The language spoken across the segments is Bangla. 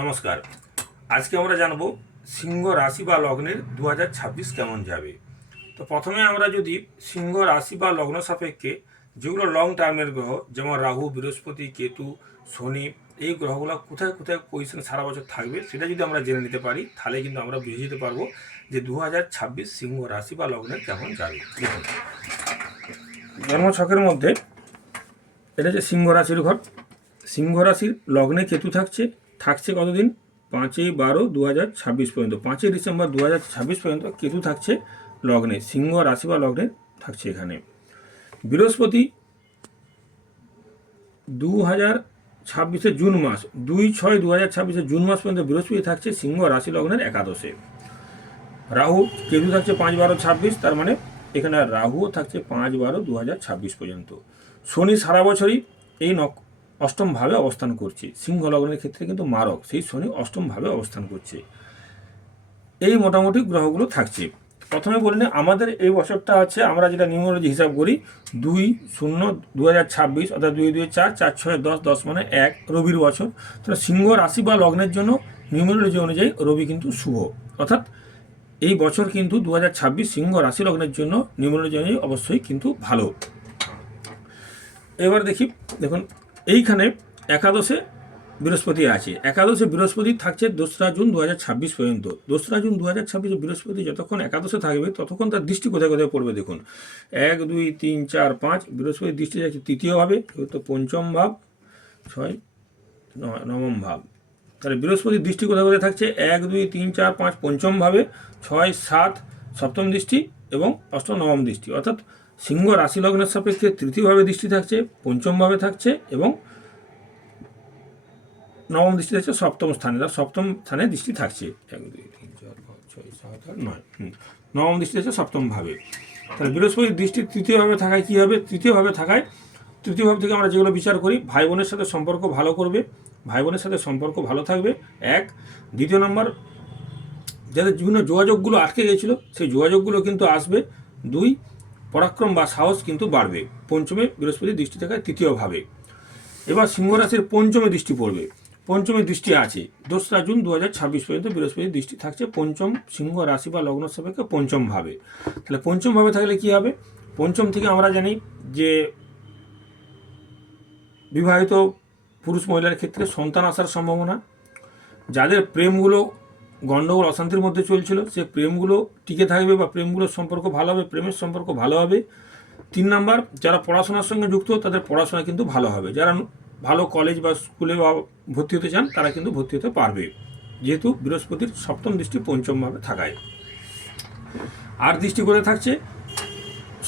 নমস্কার। আজকে আমরা জানব সিংহ রাশি বা লগ্নের 2026 কেমন যাবে। তো প্রথমে আমরা যদি সিংহ রাশি বা লগ্ন সাপেক্ষে যেগুলো লং টার্মের গ্রহ, যেমন রাহু, বৃহস্পতি, কেতু, শনি, এই গ্রহগুলো কোথায় কোথায় পজিশন সারা বছর থাকবে সেটা যদি আমরা জেনে নিতে পারি, তাহলে কিন্তু আমরা বুঝে যেতে পারবো যে 2026 সিংহ রাশি বা লগ্নের কেমন যাবে। দেখুন, জন্মছকের মধ্যে এটা হচ্ছে সিংহ রাশির ঘর। সিংহ রাশির লগ্নে কেতু থাকছে কতদিন? 5/12/2026 পর্যন্ত, 5 ডিসেম্বর 2026 পর্যন্ত কেতু থাকছে লগ্নে, সিংহ রাশি বা লগ্নে থাকছে। এখানে বৃহস্পতি 2026 জুন মাস, 2/6/2026 জুন মাস পর্যন্ত বৃহস্পতি থাকছে সিংহ রাশি লগ্নের একাদশে। রাহু কেতু থাকছে 5/12/26, তার মানে এখানে রাহুও থাকছে 5/12/2026 পর্যন্ত। শনি সারা বছরই এই অষ্টম ভাবে অবস্থান করছে। সিংহ লগ্নের ক্ষেত্রে কিন্তু মারক, সেই শনি অষ্টম ভাবে অবস্থান করছে। এই মোটামুটি গ্রহগুলো থাকছে। প্রথমে বলি না, আমাদের এই বছরটা আছে, আমরা যেটা নিউমারোলজি হিসাব করি 2/0/2026, অর্থাৎ 2/2/4, 4/6/10, 10 মানে 1, রবির বছর। তাহলে সিংহ রাশি বা লগ্নের জন্য নিউমারোলজি অনুযায়ী রবি কিন্তু শুভ, অর্থাৎ এই বছর কিন্তু 2026 সিংহ রাশি লগ্নের জন্য নিউমারোলজি অনুযায়ী অবশ্যই কিন্তু ভালো। এবার দেখুন এইখানে একাদশে বৃহস্পতি আছে। একাদশে বৃহস্পতি থাকছে 2রা জুন 2026 পর্যন্ত। 2রা জুন 2026 বৃহস্পতি যতক্ষণ একাদশে থাকবে ততক্ষণ তার দৃষ্টি কোথায় কোথায় পড়বে দেখুন। 1, 2, 3, 4, 5 বৃহস্পতির দৃষ্টি যাচ্ছে তৃতীয় ভাবে, তো পঞ্চম ভাব, 6, 9, নবম ভাব। তাহলে বৃহস্পতির দৃষ্টি কোথায় কোথায় থাকছে? 1, 2, 3, 4, 5 পঞ্চম ভাবে, 6, 7 সপ্তম দৃষ্টি এবং অষ্টম নবম দৃষ্টি। অর্থাৎ সিংহ রাশি লগ্নের সাপেক্ষে তৃতীয়ভাবে দৃষ্টি থাকছে, পঞ্চমভাবে থাকছে এবং নবম দৃষ্টি থাকছে সপ্তম স্থানে। সপ্তম স্থানে দৃষ্টি থাকছে 1, 2, 3, 4, 5, 6, 7, 8, 9। নবম দৃষ্টি থাকছে সপ্তম ভাবে। তাহলে বৃহস্পতির দৃষ্টি তৃতীয়ভাবে থাকায় কী হবে? তৃতীয়ভাবে থাকায় তৃতীয় ভাব থেকে আমরা যেগুলো বিচার করি, ভাই বোনের সাথে সম্পর্ক ভালো করবে, ভাই বোনের সাথে সম্পর্ক ভালো থাকবে 1। দ্বিতীয় নম্বর, যাদের বিভিন্ন যোগাযোগগুলো আটকে গেছিলো সেই যোগাযোগগুলো কিন্তু আসবে। 2, পরাক্রম বা সাহস কিন্তু বাড়বে। পঞ্চমে বৃহস্পতির দৃষ্টি থাকায় তৃতীয়ভাবে। এবার সিংহ রাশির পঞ্চমে দৃষ্টি পড়বে। পঞ্চমে দৃষ্টি আছে 2রা জুন 2026 পর্যন্ত বৃহস্পতির দৃষ্টি থাকছে পঞ্চম, সিংহ রাশি বা লগ্ন সাপেক্ষে পঞ্চম ভাবে। তাহলে পঞ্চম ভাবে থাকলে কি হবে? পঞ্চম থেকে আমরা জানি যে বিবাহিত পুরুষ মহিলার ক্ষেত্রে সন্তান আসার সম্ভাবনা, যাদের প্রেমগুলো গণ্ডগোল অশান্তির মধ্যে চলছিল সে প্রেমগুলো টিকে থাকবে বা প্রেমগুলোর সম্পর্ক ভালো হবে, প্রেমের সম্পর্ক ভালো হবে। 3 নাম্বার, যারা পড়াশোনার সঙ্গে যুক্ত তাদের পড়াশোনা কিন্তু ভালো হবে। যারা ভালো কলেজ বা স্কুলে বা ভর্তি হতে চান তারা কিন্তু ভর্তি হতে পারবে, যেহেতু বৃহস্পতির সপ্তম দৃষ্টি পঞ্চমভাবে থাকায়। আর দৃষ্টি করে থাকছে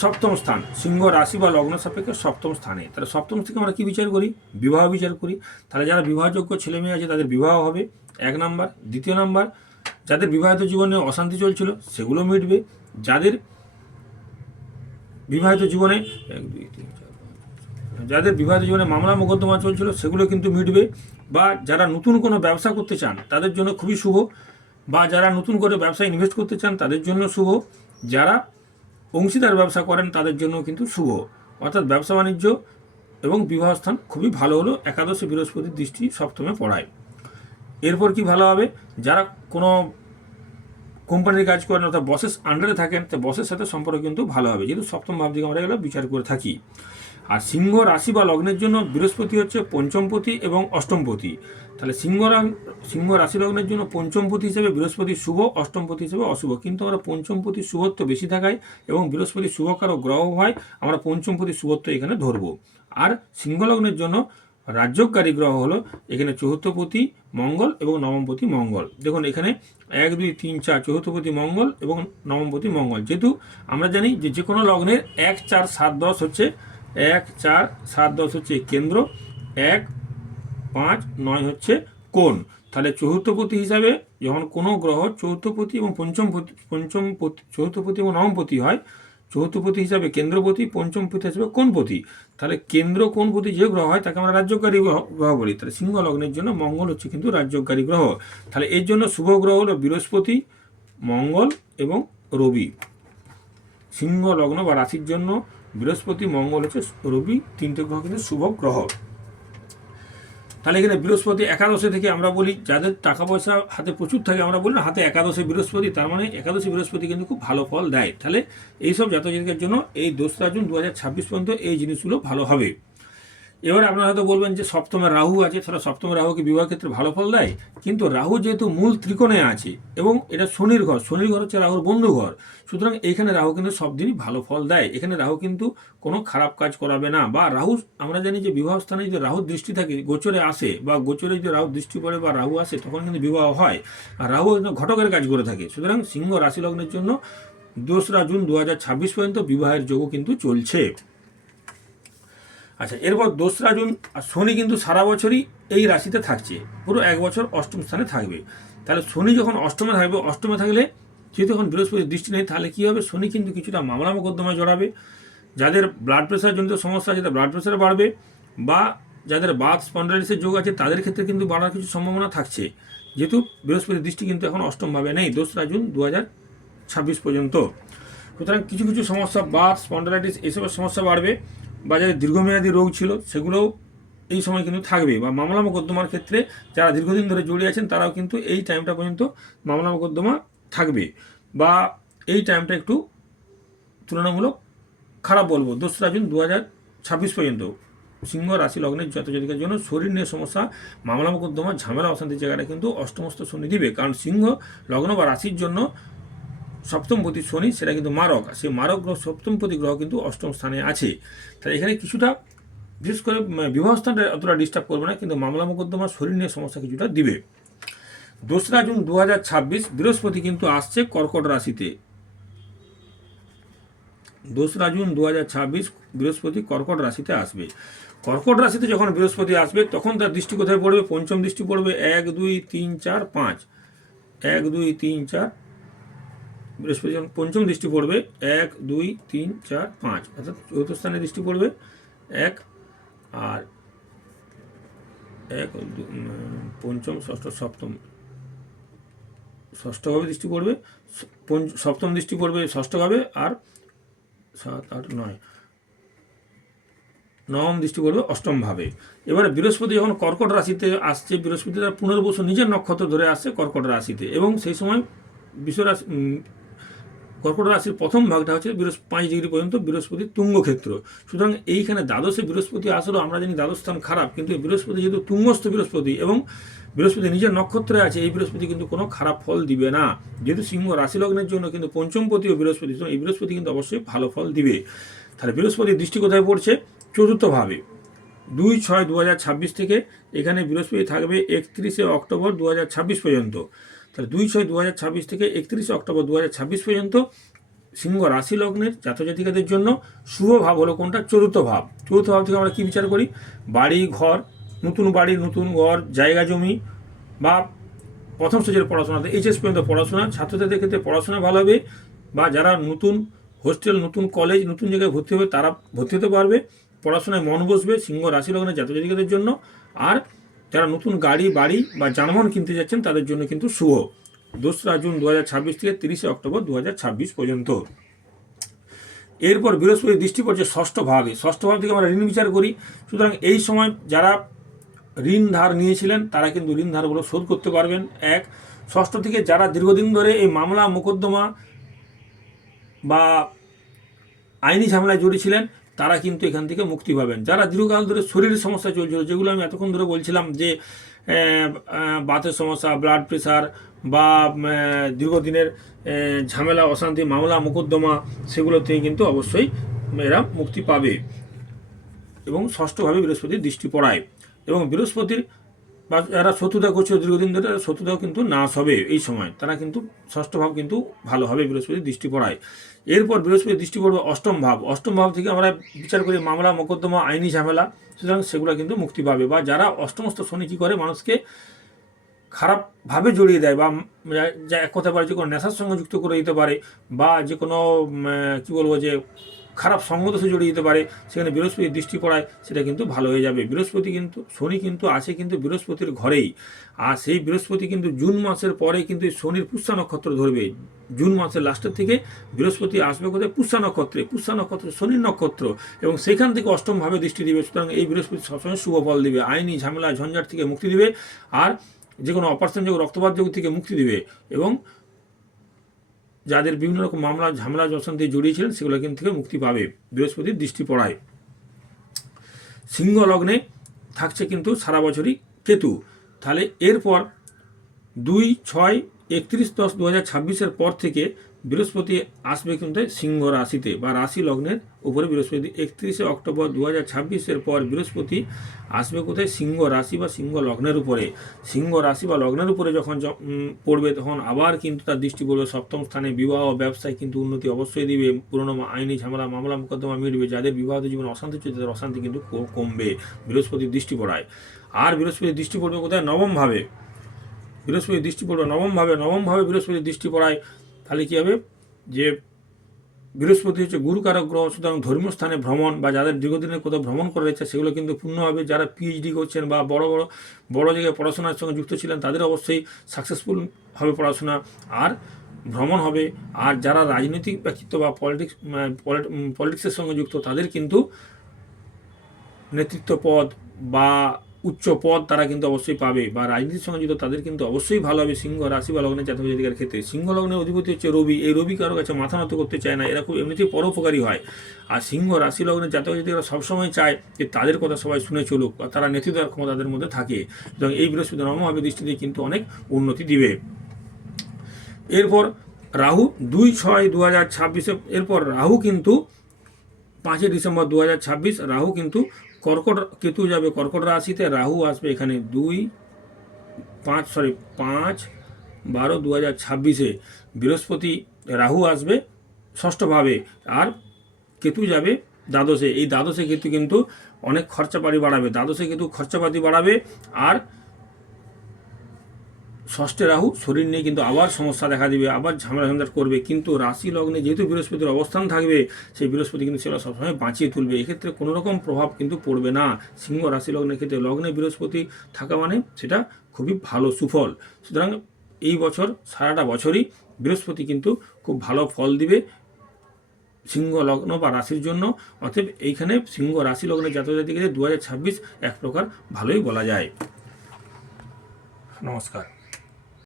সপ্তম স্থান, সিংহ রাশি বা লগ্ন সাপেক্ষে সপ্তম স্থানে। তাহলে সপ্তম থেকে আমরা কি বিচার করি? বিবাহ বিচার করি। তাহলে যারা বিবাহযোগ্য ছেলে মেয়ে আছে তাদের বিবাহ হবে 1 নাম্বার। দ্বিতীয় নাম্বার, যাদের বিবাহিত জীবনে অশান্তি চলছিল সেগুলো মিটবে। যাদের বিবাহিত জীবনে 1, 2, 3, 4, 5, যাদের বিবাহিত জীবনে মামলা মোকদ্দমা চলছিল সেগুলো কিন্তু মিটবে। বা যারা নতুন কোনো ব্যবসা করতে চান তাদের জন্য খুবই শুভ। বা যারা নতুন করে ব্যবসায় ইনভেস্ট করতে চান তাদের জন্য শুভ। যারা অংশীদার ব্যবসা করেন তাদের জন্য কিন্তু শুভ। অর্থাৎ ব্যবসা বাণিজ্য এবং বিবাহ স্থান খুবই ভালো হলো একাদশে বৃহস্পতির দৃষ্টি সপ্তমে পড়ায়। এরপর কি ভালো হবে? যারা কোনো কোম্পানির কাজ করেন অর্থাৎ বসেস আন্ডারে থাকেন, তো বসের সাথে সম্পর্ক কিন্তু ভালো হবে, যেহেতু সপ্তম ভাব দিকে আমরা এগুলো বিচার করে থাকি। আর সিংহ রাশি বা লগ্নের জন্য বৃহস্পতি হচ্ছে পঞ্চমপতি এবং অষ্টমপতি। তাহলে সিংহ রাশি লগ্নের জন্য পঞ্চমপতি হিসেবে বৃহস্পতি শুভ, অষ্টমপতি হিসেবে অশুভ। কিন্তু আমরা পঞ্চমপতির শুভত্ব বেশি থাকায় এবং বৃহস্পতি শুভকারক গ্রহ হয়, আমরা পঞ্চমপতির শুভত্ব এখানে ধরব। আর সিংহ লগ্নের জন্য রাজ্যকারী গ্রহ হলো এখানে চতুর্থপতি মঙ্গল এবং নবমপতি মঙ্গল। দেখুন এখানে 1, 2, 3, 4 চতুর্থপতি মঙ্গল এবং নবমপতি মঙ্গল। যেহেতু আমরা জানি যে কোনো লগ্নের 1, 4, 7, 10 হচ্ছে 1, 4, 7, 10 হচ্ছে কেন্দ্র, 1, 5, 9 হচ্ছে কোণ। তাহলে চতুর্থপতি হিসাবে যখন কোনো গ্রহ চতুর্থপতি এবং চতুর্থপতি এবং নবমপতি হয়, চতুর্থপতি হিসাবে কেন্দ্রপতি, পঞ্চমপতি হিসাবে কোণপতি। তাহলে কেন্দ্র কোণপতি যে গ্রহ হয় তাকে আমরা রাজ্যকারী গ্রহ বলি। তাহলে সিংহ লগ্নের জন্য মঙ্গল হচ্ছে কিন্তু রাজ্যকারী গ্রহ। তাহলে এর জন্য শুভ গ্রহ হলো বৃহস্পতি, মঙ্গল এবং রবি। সিংহ লগ্ন বা রাশির জন্য বৃহস্পতি, মঙ্গল হচ্ছে রবি, 3টে গ্রহ কিন্তু শুভ গ্রহ। তাহলে এখানে বৃহস্পতি একাদশে থেকে আমরা বলি যাদের টাকা পয়সা হাতে প্রচুর থাকে, আমরা বলি না হাতে একাদশে বৃহস্পতি, তার মানে একাদশী বৃহস্পতি কিন্তু খুব ভালো ফল দেয়। তাহলে এইসব জাতক জাতিকার জন্য এই 2রা জুন 2026 পর্যন্ত এই জিনিসগুলো ভালো হবে। এবার আপনারা হয়তো বলবেন যে সপ্তমে রাহু আছে, তাহলে সপ্তমে রাহু কি বিবাহ ক্ষেত্রে ভালো ফল দেয়? কিন্তু রাহু যেহেতু মূল ত্রিকোণে আছে এবং এটা শনির ঘর, শনির ঘর হচ্ছে রাহুর বন্ধু ঘর, সুতরাং এইখানে রাহু কিন্তু সব দিনই ভালো ফল দেয়। এখানে রাহু কিন্তু কোনো খারাপ কাজ করাবে না। বা রাহু, আমরা জানি যে বিবাহ স্থানে যদি রাহুর দৃষ্টি থাকে, গোচরে আসে বা গোচরে যদি রাহুর দৃষ্টি পড়ে বা রাহু আসে, তখন কিন্তু বিবাহ হয়। আর রাহু ঘটকের কাজ করে থাকে। সুতরাং সিংহ রাশি লগ্নের জন্য 2রা জুন 2026 পর্যন্ত বিবাহের যোগও কিন্তু চলছে। আচ্ছা, এরপর 2রা জুন শনি কিন্তু সারা বছরই এই রাশিতে থাকছে, পুরো 1 বছর অষ্টম স্থানে থাকবে। তাহলে শনি যখন অষ্টমে থাকবে, অষ্টমে থাকলে যেহেতু এখন বৃহস্পতির দৃষ্টি নেই, তাহলে কী হবে, শনি কিন্তু কিছুটা মামলা মোকদ্দমায় জড়াবে। যাদের ব্লাড প্রেশার জনিত সমস্যা আছে, তাদের ব্লাড প্রেশার বাড়বে, বা যাদের বাত স্পন্ডাইটিসের যোগ আছে তাদের ক্ষেত্রে কিন্তু বাড়ার কিছু সম্ভাবনা থাকছে, যেহেতু বৃহস্পতির দৃষ্টি কিন্তু এখন অষ্টমভাবে নেই 2রা জুন 2026 পর্যন্ত। সুতরাং কিছু কিছু সমস্যা, বাত স্পন্ডাইটিস এইসবের সমস্যা বাড়বে, বা যাদের দীর্ঘমেয়াদী রোগ ছিল সেগুলোও এই সময় কিন্তু থাকবে। বা মামলা মোকদ্দমার ক্ষেত্রে যারা দীর্ঘদিন ধরে জড়িয়ে আছেন তারাও কিন্তু এই টাইমটা পর্যন্ত মামলা মোকদ্দমা থাকবে, বা এই টাইমটা একটু তুলনামূলক খারাপ বলবো 2রা জুন 2026 পর্যন্ত। সিংহ রাশি লগ্নের জাতকের জন্য শরীর নিয়ে সমস্যা, মামলা মোকদ্দমা, ঝামেলা অশান্তির জায়গাটা কিন্তু অষ্টমস্ত শনি দিবে। কারণ সিংহ লগ্ন বা রাশির জন্য সপ্তমপতি শনি সেটা কিন্তু মারক, আর সেই মারক গ্রহ সপ্তমপতি গ্রহ কিন্তু অষ্টম স্থানে আছে। তাহলে এখানে কিছুটা বিশেষ করে বিবাহ স্থানটা অতটা ডিস্টার্ব করবে না, কিন্তু মামলা মোকদ্দমা, শরীর নিয়ে সমস্যা কিছুটা দিবে। 2রা জুন 2026 বৃহস্পতি কিন্তু আসছে কর্কট রাশিতে। 2রা জুন 2026 বৃহস্পতি কর্কট রাশিতে আসবে। কর্কট রাশিতে যখন বৃহস্পতি আসবে তখন তার দৃষ্টি কোথায় পড়বে? পঞ্চম দৃষ্টি পড়বে 1 2 3 4 5, 1 2 3 4, বৃহস্পতি যখন পঞ্চম দৃষ্টি পড়বে 1 2 3 4 5, অর্থাৎ চতুর্থ স্থানে দৃষ্টি পড়বে 1, আর 1 পঞ্চম ষষ্ঠ সপ্তম, ষষ্ঠভাবে দৃষ্টি পড়বে, সপ্তম দৃষ্টি পড়বে ষষ্ঠভাবে, আর 7 8 9 নবম দৃষ্টি পড়বে অষ্টমভাবে। এবারে বৃহস্পতি যখন কর্কট রাশিতে আসছে, বৃহস্পতি তার পুনর্বসু নিজের নক্ষত্র ধরে আসছে কর্কট রাশিতে, এবং সেই সময় বিশ্বরাশি কর্কট রাশির প্রথম ভাগটা হচ্ছে 5 ডিগ্রি পর্যন্ত বৃহস্পতির তুঙ্গক্ষেত্র। সুতরাং এইখানে দ্বাদশে বৃহস্পতি আসলেও আমরা জানি দ্বাদশ স্থান খারাপ, কিন্তু এই বৃহস্পতি যেহেতু তুঙ্গস্থ বৃহস্পতি এবং বৃহস্পতি নিজের নক্ষত্রে আছে, এই বৃহস্পতি কিন্তু কোনো খারাপ ফল দিবে না। যেহেতু সিংহ রাশি লগ্নের জন্য কিন্তু পঞ্চমপতি ও বৃহস্পতি, এই বৃহস্পতি কিন্তু অবশ্যই ভালো ফল দিবে। তাহলে বৃহস্পতির দৃষ্টি কোথায় পড়ছে? চতুর্থভাবে। 2/6/2026 থেকে এখানে বৃহস্পতি থাকবে 31শে অক্টোবর 2026 পর্যন্ত। তাহলে 2/6/2026 থেকে 31শে অক্টোবর 2026 পর্যন্ত সিংহ রাশি লগ্নের জাতজাতিকাদের জন্য শুভ ভাব হলো কোনটা? চতুর্থ ভাব। চতুর্থ ভাব থেকে আমরা কী বিচার করি? বাড়ি ঘর, নতুন বাড়ি, নতুন ঘর, জায়গা জমি, বা প্রথম স্টেজের পড়াশোনাতে এইচএস পর্যন্ত পড়াশোনা, ছাত্রছাত্রীদের ক্ষেত্রে পড়াশোনা ভালো হবে, বা যারা নতুন হোস্টেল, নতুন কলেজ, নতুন জায়গায় ভর্তি হবে তারা ভর্তি হতে পারবে, পড়াশোনায় মন বসবে সিংহ রাশি লগ্নের জাতজাতিকাদের জন্য। আর যারা নতুন গাড়ি, বাড়ি বা যানবাহন কিনতে যাচ্ছেন তাদের জন্য কিন্তু শুভ। 2রা জুন 2026 থেকে 30শে অক্টোবর 2026 পর্যন্ত। এরপর বৃহস্পতি দৃষ্টি পড়ছে ষষ্ঠ ভাবে। ষষ্ঠ ভাব থেকে আমরা ঋণ বিচার করি। সুতরাং এই সময় যারা ঋণ ধার নিয়েছিলেন তারা কিন্তু ঋণ ধারগুলো শোধ করতে পারবেন। এক, ষষ্ঠ থেকে যারা দীর্ঘদিন ধরে এই মামলা মোকদ্দমা বা আইনি ঝামেলায় জড়িয়েছিলেন তারা কিন্তু এখান থেকে মুক্তি পাবেন। যারা দীর্ঘকাল ধরে শরীরের সমস্যা চলছিল, যেগুলো আমি এতক্ষণ ধরে বলছিলাম যে বাতের সমস্যা, ব্লাড প্রেশার, বা দীর্ঘদিনের ঝামেলা অশান্তি, মামলা মোকদ্দমা, সেগুলো থেকে কিন্তু অবশ্যই এরা মুক্তি পাবে। এবং ষষ্ঠভাবে বৃহস্পতির দৃষ্টি পড়ায়, এবং বৃহস্পতির বা যারা শত্রুতা করছে দীর্ঘদিন ধরে শত্রুতাও কিন্তু নাশ হবে এই সময়, তারা কিন্তু ষষ্ঠ ভাব কিন্তু ভালো হবে বৃহস্পতির দৃষ্টি পড়ায়। এরপর বৃহস্পতির দৃষ্টি পড়বে অষ্টম ভাব। অষ্টম ভাব থেকে আমরা বিচার করি মামলা মোকদ্দমা, আইনি ঝামেলা, সুতরাং সেগুলো কিন্তু মুক্তি পাবে। বা যারা অষ্টমস্থ শনি কী করে, মানুষকে খারাপভাবে জড়িয়ে দেয়, বা যা এক কথা বলে যে কোনো নেশার সঙ্গে যুক্ত করে দিতে পারে, বা যে কোনো কী বলবো যে খারাপ সঙ্গদোষে জড়িয়ে যেতে পারে, সেখানে বৃহস্পতির দৃষ্টি পড়ায় সেটা কিন্তু ভালো হয়ে যাবে। বৃহস্পতি কিন্তু শনি কিন্তু আছে কিন্তু বৃহস্পতির ঘরেই, আর সেই বৃহস্পতি কিন্তু জুন মাসের পরে কিন্তু শনির পুষ্যা নক্ষত্র ধরবে। জুন মাসের লাস্টের থেকে বৃহস্পতি আসবে কোথায়? পুষ্যা নক্ষত্রে। পুষ্যা নক্ষত্র শনির নক্ষত্র, এবং সেখান থেকে অষ্টমভাবে দৃষ্টি দিবে। সুতরাং এই বৃহস্পতি সবসময় শুভ ফল দিবে, আইনি ঝামেলা ঝঞ্ঝাট থেকে মুক্তি দিবে, আর যে কোনো অপারেশনযোগ রক্তপাত যোগ থেকে মুক্তি দিবে, এবং যাদের বিভিন্ন রকম মামলা ঝামেলা অশান্তি জড়িয়েছিলেন সেগুলো কিন্তু থেকে মুক্তি পাবে বৃহস্পতির দৃষ্টি পড়ায়। সিংহ লগ্নে থাকছে কিন্তু সারা বছরই কেতু। তাহলে এরপর 2-6-31-10-2026 পর থেকে বৃহস্পতি আসবে কিন্তু সিংহ রাশিতে বা রাশি লগ্নের উপরে। বৃহস্পতি 31 অক্টোবর 2026 পর বৃহস্পতি আসবে কোথায়? সিংহ রাশি বা সিংহ লগ্নের উপরে। সিংহ রাশি বা লগ্নের উপরে যখন পড়বে তখন আবার কিন্তু তার দৃষ্টি পড়বে সপ্তম স্থানে। বিবাহ ব্যবসায় কিন্তু উন্নতি অবশ্যই দিবে, পুরনো আইনি ঝামেলা মামলা মোকদ্দমা মিটবে, যাদের বিবাহিত জীবনে অশান্তি চলছে তাদের অশান্তি কিন্তু কমবে বৃহস্পতির দৃষ্টি পড়ায়। আর বৃহস্পতির দৃষ্টি পড়বে কোথায়? নবমভাবে। বৃহস্পতির দৃষ্টি পড়বে নবমভাবে বৃহস্পতির দৃষ্টি পড়ায়। তাহলে কী হবে? যে বৃহস্পতি হচ্ছে গুরুকারক গ্রহ, সুতরাং ধর্মীয় স্থানে ভ্রমণ বা যাদের দীর্ঘদিনের কোথাও ভ্রমণ করার ইচ্ছা সেগুলো কিন্তু পূর্ণ হবে। যারা পিএইচডি করছেন বা বড় জায়গায় পড়াশোনার সঙ্গে যুক্ত ছিলেন তাদের অবশ্যই সাকসেসফুল হবে পড়াশোনা, আর ভ্রমণ হবে। আর যারা রাজনৈতিক ব্যক্তিত্ব বা পলিটিক্সের সঙ্গে যুক্ত তাদের কিন্তু নেতৃত্ব পদ বা উচ্চ পদ তারা কিন্তু অবশ্যই পাবে, বা রাজনীতির সঙ্গে যুক্ত তাদের কিন্তু অবশ্যই ভালো হবে সিংহ রাশি বা লগ্নের জাতক জাতিকার ক্ষেত্রে। সিংহ লগ্নের অধিপতি হচ্ছে রবি। এই রবি কারো কাছে মাথা নত করতে চায় না, এরা খুব এমনিতেই পরোপকারী হয়। আর সিংহ রাশি লগ্নের জাতক জাতিকারা সবসময় চায় যে তাদের কথা সবাই শুনে চলুক, বা তারা নেতৃত্ব ক্ষমতা তাদের মধ্যে থাকে, এবং এই বৃহস্পতি নবমভাবে দৃষ্টি দিয়ে কিন্তু অনেক উন্নতি দিবে। এরপর রাহু 2-6-2026 এরপর রাহু কিন্তু 5 ডিসেম্বর 2026 রাহু কিন্তু কেতু যাবে কর্কট রাশিতে, রাহু আসবে এখানে 5/12/2026 বৃহস্পতি রাহু আসবে ষষ্ঠভাবে, আর কেতু যাবে দ্বাদশে। এই দ্বাদশে কেতু কিন্তু অনেক খরচাপাতি বাড়াবে, দ্বাদশে কেতু খরচাপাতি বাড়াবে। আর ষষ্ঠে রাহু শরীর নিয়ে কিন্তু আবার সমস্যা দেখা দিবে, আবার ঝামেলা ঝঞ্ঝাট করবে। কিন্তু রাশি লগ্নে যেহেতু বৃহস্পতির অবস্থান থাকবে, সেই বৃহস্পতি কিন্তু সেটা সবসময় বাঁচিয়ে তুলবে। এক্ষেত্রে কোনো রকম প্রভাব কিন্তু পড়বে না সিংহ রাশি লগ্নের ক্ষেত্রে। লগ্নে বৃহস্পতি থাকা মানে সেটা খুবই ভালো সুফল। সুতরাং এই বছর সারাটা বছরই বৃহস্পতি কিন্তু খুব ভালো ফল দিবে সিংহ লগ্ন বা রাশির জন্য। অতএব এইখানে সিংহ রাশি লগ্নের জাতক জাতিকাদের 2026 এক প্রকার ভালোই বলা যায়। নমস্কার।